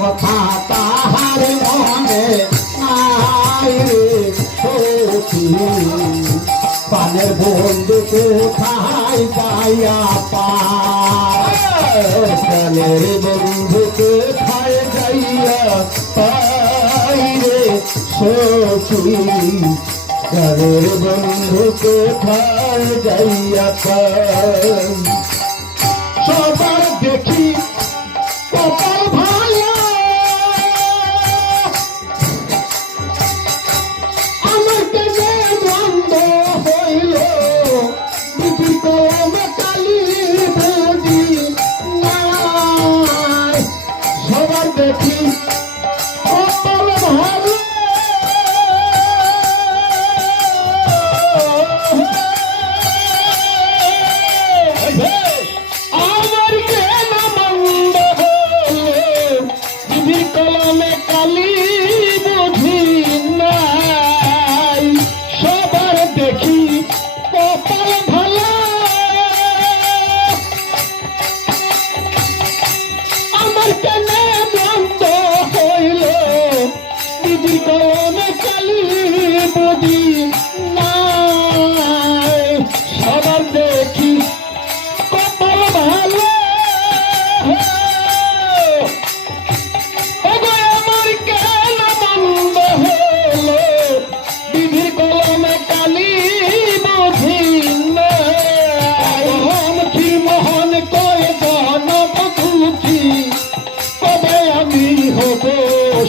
কথা তাহার মনে নাই রে সখী প্রাণের বন্ধু কোথায় যাইয়া পায় প্রাণের বন্ধু কোথায় যাইয়া পায় রে সখী প্রাণের বন্ধু কোথায় যাইয়া পায় সবার দেখি কপাল ভালো আমার কেনে বন্ধ হইল বিধি কলমে কালি বুঝি নাই সবার দেখি কপাল ভালো কলমে কালি বুঝি নাই সবার দেখি কপাল ভালো আমার কেনে বন্ধ হইল দিদির কলমে কালি বুঝি নাই সবার দেখি কপাল ভালো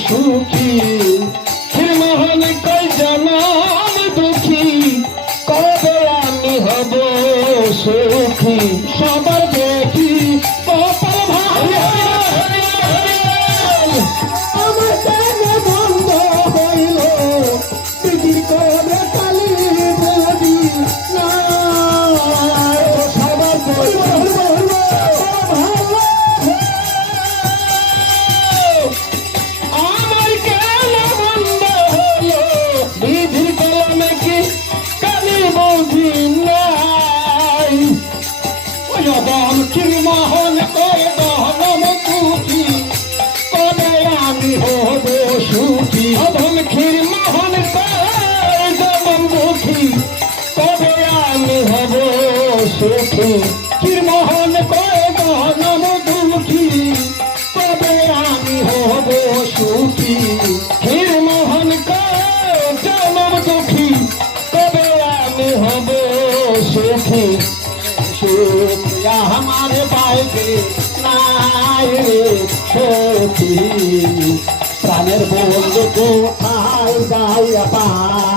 সুখী শ্রীমোহন কই জনম দুঃখী কবে আমি হব সুখী সবার দেখি কপাল ভালো আমার কেনে বন্ধ হইল দিদির কলমে কালি বুঝি নাই সবার মোহন কই দহনম দুঃখী কবে আমি হব সুখী ক্ষীর মোহন কই দহনম দুঃখী কবে আমি হব সুখী ক্ষীর মোহন কই দহনম দুঃখী কবে আমি হব সুখী ক্ষীর মোহন কই দহনম দুঃখী কবে আমি হব সুখী हमारे बाइके नाई रे छोटी प्राणेर बंधु कोथाय जाइया पाय